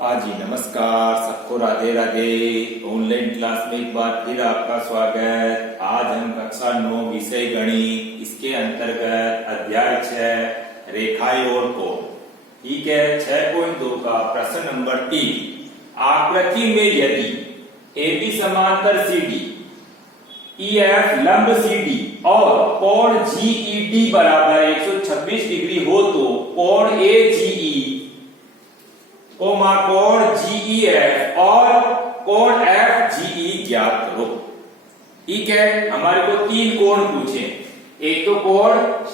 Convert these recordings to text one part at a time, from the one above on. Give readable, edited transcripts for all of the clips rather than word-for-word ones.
हाँ जी, नमस्कार सबको, राधे राधे। ऑनलाइन क्लास में एक बार फिर आपका स्वागत। आज हम कक्षा 9 विषय गणित, इसके अंतर्गत अध्याय 6 रेखाएं और कोण, ठीक है। 6.2 का प्रश्न नंबर 3। आकृति में यदि AB समांतर CD, EF लंब CD और कोण GED बराबर 126 डिग्री हो तो कोण AGE, कोण GEF और कोण FGE ज्ञात करो। ठीक है, हमारे को 3 कोण पूछे। एक तो कोण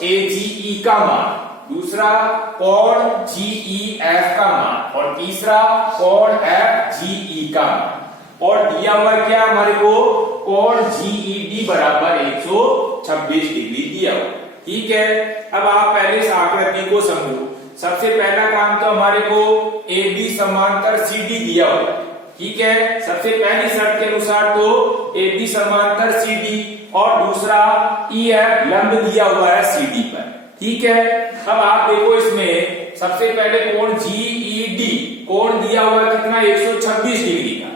AGE का मान, दूसरा कोण GEF का मान और तीसरा कोण FGE का मान। और दिया हुआ क्या हमारे को, कोण GED बराबर 126 डिग्री दिया हुआ। ठीक है, अब आप पहले इस आकृति को समझो। सबसे पहला काम तो हमारे को AB समांतर CD दिया हुआ है। ठीक है, सबसे पहली शर्त के अनुसार तो AB समांतर CD और दूसरा EF लंब दिया हुआ है CD पर। ठीक है, अब आप देखो इसमें सबसे पहले कोण GED, कोण दिया हुआ है कितना, 126 डिग्री का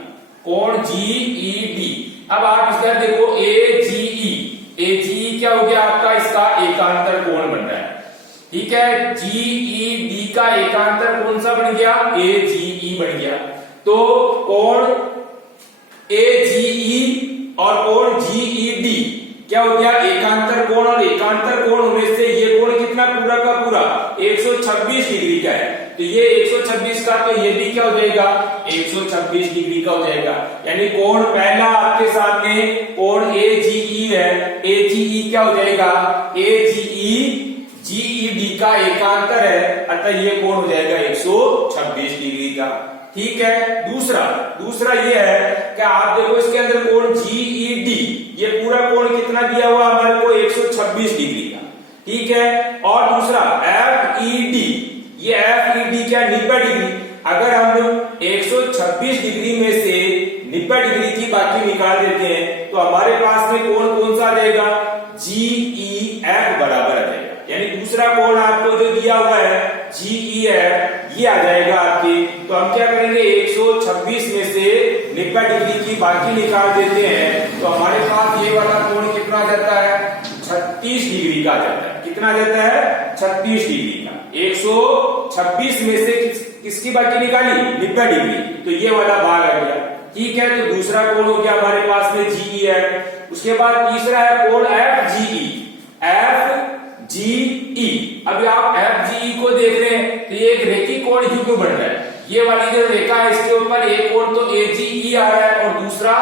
कोण GED। अब आप इधर देखो AGE, AGE क्या हो गया आपका, इसका एकांतर कोण बन रहा है। ठीक है, GED का एकांतर कौन सा बन गया, AGE बन गया। तो कोण AGE और कोण GED क्या हो गया, एकांतर कोण, और एकांतर कोण होने से ये कोण कितना, पूरा का पूरा 126 डिग्री का है। तो ये 126 का, तो ये भी क्या हो जाएगा, 126 डिग्री का हो जाएगा। यानी कोण पहला आपके सामने कोण AGE है, AGE क्या हो जाएगा, AGE GED का एकांतर है, अतः ये कोण हो जाएगा 126 डिग्री का। ठीक है, दूसरा ये है कि आप देखो इसके अंदर कोण GED, ये पूरा कोण कितना दिया हुआ हमारे को, 126 डिग्री का। ठीक है, और दूसरा FED, ये FED क्या, 90 डिग्री। अगर हम 126 डिग्री में से 90 डिग्री की बाकी निकाल देते हैं तो हमारे पास में कोण कौन सा आ जाएगा, GEF बराबर आ जाएगा। यानी दूसरा कोण आपको जो दिया हुआ है GEF, ये आ जाएगा आपके। तो हम क्या करेंगे, 126 में से 90 डिग्री की बाकी निकाल देते हैं तो हमारे पास ये वाला कोण कितना आ जाता है, 36 डिग्री का आ जाता है। कितना आ जाता है, 36 डिग्री का। 126 में से किसकी बाकी निकाली, 90 डिग्री, तो ये वाला भाग आ गया। ठीक है, तो दूसरा कोण हो गया हमारे पास में GEF। उसके बाद तीसरा है कोण FGE, FGE। अभी आप FGE को देख रहे हैं तो ये एक रेखी कोण क्यों बन रहा है, ये वाली जो रेखा है इसके ऊपर एक कोण तो AGE आ रहा है और दूसरा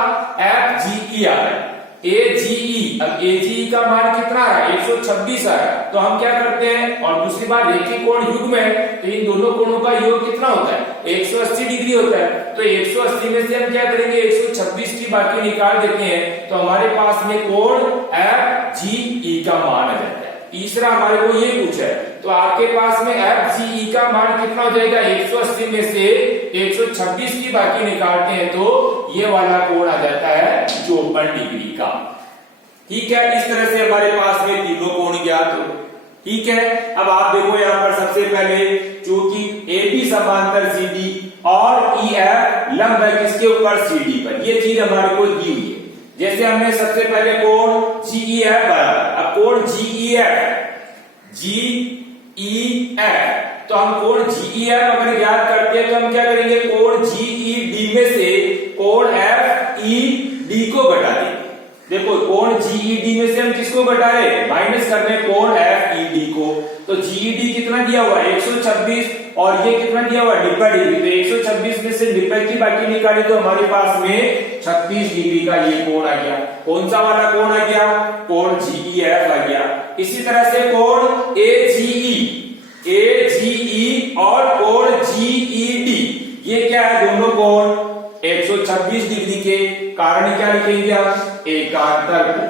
FGE आ रहा है। AGE, अब AGE का मान कितना आ रहा है, 126 आ रहा है। तो हम क्या करते हैं, और दूसरी बार रेखी कोण युग्म है तो इन दोनों कोणों का योग कितना होता है, 180 डिग्री होता है। तो 180 में से हम क्या करेंगे, 126 की बाकी निकाल देते हैं तो हमारे पास में कोण FGE का मान आ जाता है। तीसरा हमारे को ये पूछा है, तो आपके पास में FGE का मान कितना हो जाएगा, 180 में से 126 की बाकी निकालते हैं तो ये वाला कोण आ जाता है 54 डिग्री का। ठीक है, इस तरह से हमारे पास में तीनों कोण ज्ञात हो। ठीक है, अब आप देखो यहाँ पर सबसे पहले चूंकि AB समांतर CD और EF लंब है किसके ऊपर, CD पर, ये चीज हमारे को दी हुई है। जैसे हमने सबसे पहले कोण GEF बराबर, अब कोण GEF, तो हम कोण GEF अगर याद करते हैं तो हम क्या करेंगे, कोण GED में से कोण FED को घटा देंगे। देखो कोण GED में से हम किसको घटा रहे हैं, माइनस कर रहे हैं कोण FED को। तो GED कितना दिया हुआ है, 126, और ये कितना दिया हुआ है, 90 डिग्री। तो 126 में से 90 की बाकी निकाली तो हमारे पास में 36 डिग्री का ये कोण आ गया। कौन सा वाला कोण आ गया, कोण GEF आ गया। इसी तरह से कोण AGE और कोण GED, ये क्या है, दोनों कोण 126 डिग्री के, कारण क्या लिखेंगे आप, एकांतर कोण।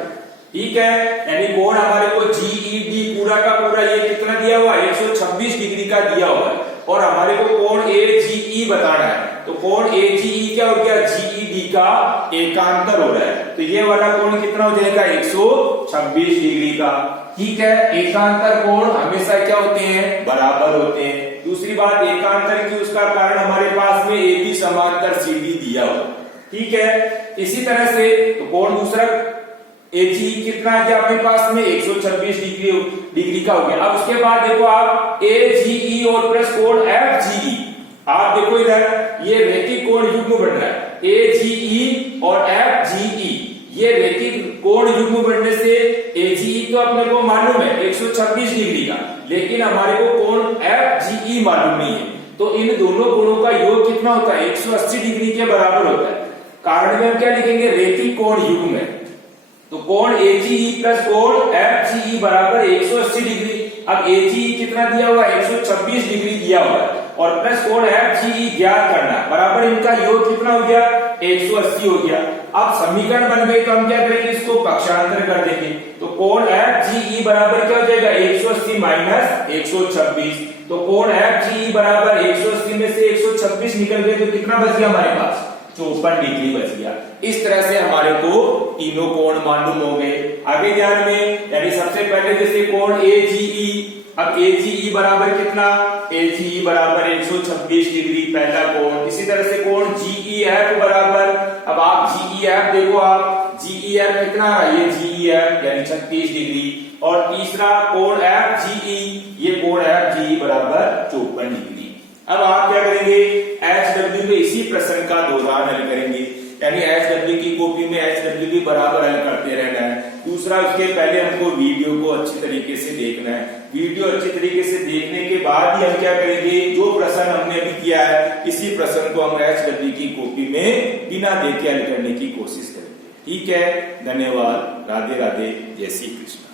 ठीक है, यानी कोण हमारे को GED पूरा का पूरा ये कितना दिया हुआ है, 126 डिग्री का दिया हुआ है, और हमारे को कोण AGE बताना है। तो कोण AGE क्या हो गया, GED का एकांतर हो रहा है, तो ये वाला कोण कितना हो जाएगा, 126 डिग्री का। ठीक है, एकांतर कोण हमेशा क्या होते हैं, बराबर होते हैं। दूसरी बात एकांतर की, उसका कारण हमारे पास में AB समांतर CD दिया हुआ, ठीक है। इसी तरह से तो कोण दूसरा AGE कितना है अपने पास में 126 डिग्री का हो गया। अब उसके बाद देखो आप AGE और प्लस कोण FGE, आप देखो इधर ये रैखिक कोण युग्म बन रहा है, AGE और FGE ये रैखिक कोण युग्म बनने से AGE तो अपने को मालूम है 126 डिग्री का, लेकिन हमारे को कोण FGE मालूम नहीं है, तो इन दोनों कोणों का योग कितना होता है 180 डिग्री के बराबर होता है। कारण में हम क्या लिखेंगे, रैखिक कोण युग्म है, तो कोण AGE प्लस कोण FGE बराबर 180 डिग्री। अब AGE कितना दिया हुआ है 126 डिग्री दिया हुआ है, और प्लस कोण FGE ज्ञात करना, बराबर इनका योग कितना हो गया 180 हो गया। अब समीकरण बन गए तो हम क्या करेंगे, इसको पक्षांतर कर देंगे, तो कोण FGE बराबर क्या हो जाएगा 180 माइनस 126, तो कोण FGE बराबर 180 में से 126 निकल गए तो कितना बच गया हमारे पास 54 डिग्री बच गया। इस तरह से हमारे को तीनों कोण मालूम हो गए। आगे ध्यान में, यानी सबसे पहले जैसे कोण AGE, अब AGE बराबर कितना, AGE बराबर 126 डिग्री पहला कोण। इसी तरह से कोण GEF बराबर, अब आप GEF देखो, आप GEF कितना है, ये GEF यानी 36 डिग्री, और तीसरा कोण FGE, ये कोण FGE बराबर 54 डिग्री। अब आप क्या करेंगे, HW में इसी प्रश्न का दोहरान हल करेंगे, यानी HW की कॉपी में HW भी बराबर हल करते रहना है। दूसरा, उसके पहले हमको वीडियो को अच्छी तरीके से देखना है, वीडियो अच्छी तरीके से देखने के बाद ही हम क्या करेंगे, जो प्रश्न हमने अभी किया है इसी प्रश्न को हम HW की कॉपी में बिना देखे हल करने की कोशिश करेंगे। ठीक है, धन्यवाद, राधे राधे, जय श्री कृष्ण।